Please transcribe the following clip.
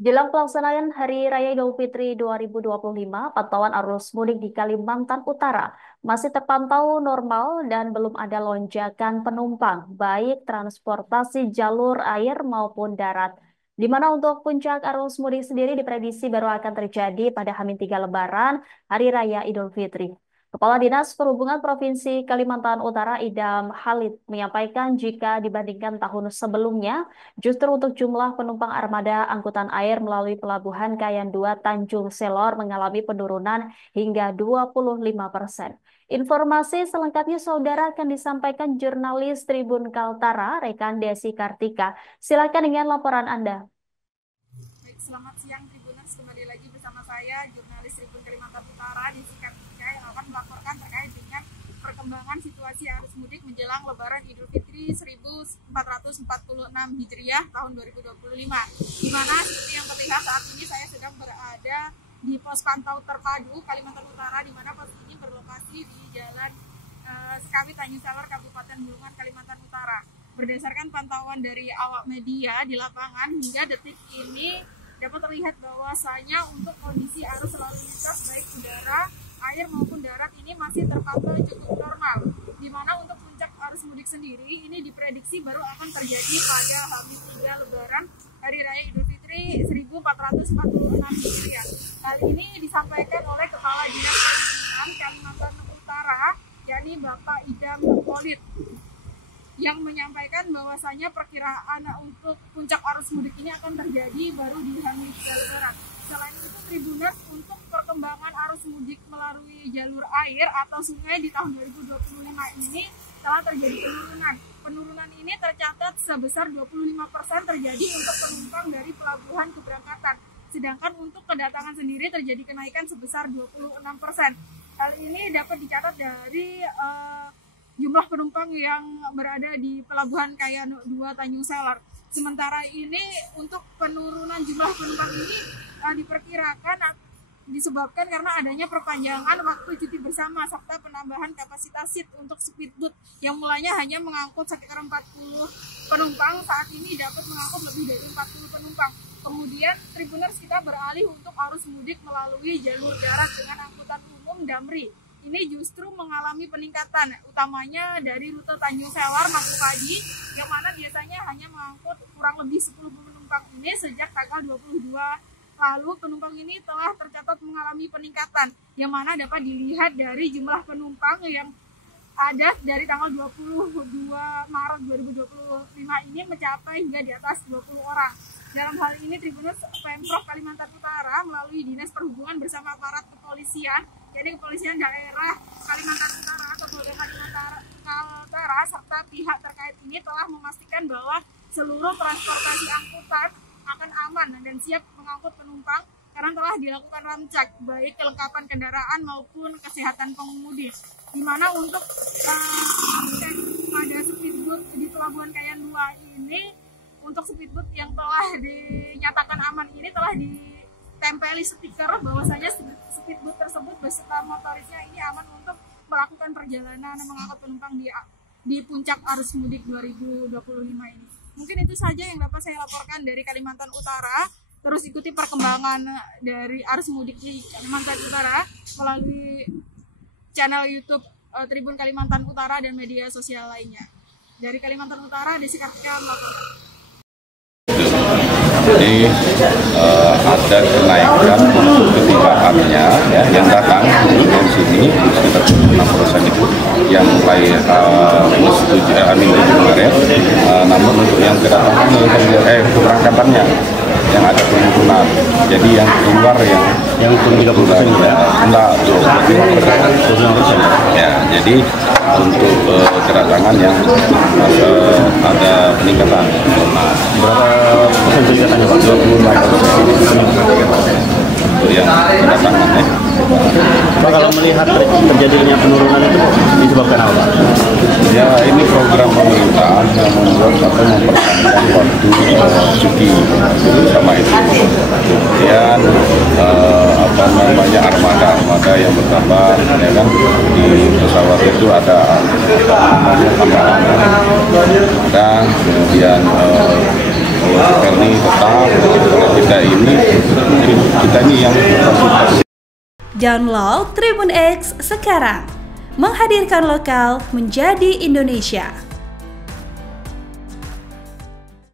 Jelang pelaksanaan Hari Raya Idul Fitri 2025, pantauan arus mudik di Kalimantan Utara masih terpantau normal dan belum ada lonjakan penumpang, baik transportasi jalur air maupun darat. Di mana untuk puncak arus mudik sendiri diprediksi baru akan terjadi pada H-3 Lebaran Hari Raya Idul Fitri. Kepala Dinas Perhubungan Provinsi Kalimantan Utara Idam Halid menyampaikan jika dibandingkan tahun sebelumnya, justru untuk jumlah penumpang armada angkutan air melalui Pelabuhan Kayan 2 Tanjung Selor mengalami penurunan hingga 25%. Informasi selengkapnya saudara akan disampaikan jurnalis Tribun Kaltara, rekan Desi Kartika. Silakan dengan laporan Anda. Baik, selamat siang Tribuners, kembali lagi bersama saya, jurnalis Tribun Kalimantan Utara, Desi Kartika, yang akan melaporkan terkait dengan perkembangan situasi arus mudik menjelang Lebaran Idul Fitri 1446 Hijriah tahun 2025. Di mana seperti yang terlihat saat ini saya sedang berada di pos pantau terpadu Kalimantan Utara, di mana pos ini berlokasi di Jalan Sekawi Tanjung Selor, Kabupaten Bulungan, Kalimantan Utara. Berdasarkan pantauan dari awak media di lapangan hingga detik ini dapat terlihat bahwasanya untuk kondisi arus lalu lintas baik udara, air maupun darat ini masih terpantau cukup normal. Di mana untuk puncak arus mudik sendiri ini diprediksi baru akan terjadi pada H-3 Lebaran Hari Raya Idul Fitri 1446 Hijriah. Hal ini disampaikan oleh Kepala Dinas Perhubungan Kalimantan Utara, yakni Bapak Idam Halid, yang menyampaikan bahwasanya perkiraan untuk puncak arus mudik ini akan terjadi baru di H-3 Lebaran. Selain itu, Tribuners, untuk perkembangan arus mudik melalui jalur air atau sungai di tahun 2025 ini telah terjadi penurunan. Penurunan ini tercatat sebesar 25% terjadi untuk penumpang dari pelabuhan keberangkatan. Sedangkan untuk kedatangan sendiri terjadi kenaikan sebesar 26%. Hal ini dapat dicatat dari jumlah penumpang yang berada di Pelabuhan Kayan 2 Tanjung Selor. Sementara ini untuk penurunan jumlah penumpang ini diperkirakan disebabkan karena adanya perpanjangan waktu cuti bersama serta penambahan kapasitas seat untuk speedboat yang mulanya hanya mengangkut sekitar 40 penumpang, saat ini dapat mengangkut lebih dari 40 penumpang. Kemudian Tribuners, kita beralih untuk arus mudik melalui jalur darat dengan angkutan umum Damri. Ini justru mengalami peningkatan, utamanya dari rute Tanjung Selor, Mangkupadi, yang mana biasanya hanya mengangkut kurang lebih 10 penumpang ini sejak tanggal 22 lalu. Penumpang ini telah tercatat mengalami peningkatan, yang mana dapat dilihat dari jumlah penumpang yang ada dari tanggal 22 Maret 2025 ini mencapai hingga di atas 20 orang. Dalam hal ini, Tribuners, Pemprov Kalimantan Utara melalui Dinas Perhubungan bersama aparat kepolisian, yakni Kepolisian Daerah Kalimantan Utara atau Polda Kalimantan Utara serta pihak terkait ini telah memastikan bahwa seluruh transportasi angkutan akan aman dan siap mengangkut penumpang karena telah dilakukan ramcek baik kelengkapan kendaraan maupun kesehatan pengemudi. Di mana untuk cek pada speedboat di Pelabuhan Kayan 2 ini, untuk speedboat yang telah dinyatakan aman ini telah ditempeli stiker bahwasanya speedboat tersebut beserta motorisnya ini aman untuk melakukan perjalanan mengangkut penumpang di puncak arus mudik 2025 ini. Mungkin itu saja yang dapat saya laporkan dari Kalimantan Utara. Terus ikuti perkembangan dari arus mudik di Kalimantan Utara melalui channel YouTube Tribun Kalimantan Utara dan media sosial lainnya. Dari Kalimantan Utara, Desi Kartika melaporkan. Jadi ada kenaikan untuk ketibaaannya ya, yang datang dari sini sekitar 6% itu yang mulai minggu kemarin, namun untuk yang kedatangan keberangkatannya yang ada penurunan. Jadi yang keluar yang keluar ya enggak ya. Jadi untuk kedatangan yang ada peningkatan. Berapa persen peningkatannya Pak? 25%. Untuk yang kedatangan ya. Pak, kalau melihat terjadinya penurunan itu disebabkan apa Pak? Ya, ini program pemerintah yang membuat atau memperpanjang waktu cuti sama itu. Kemudian armada yang bertambah, ya kan, di pesawat itu ada tambahan, kemudian ini tetap relatif kita ini yang fasilitas. Download Tribun X sekarang, menghadirkan lokal menjadi Indonesia.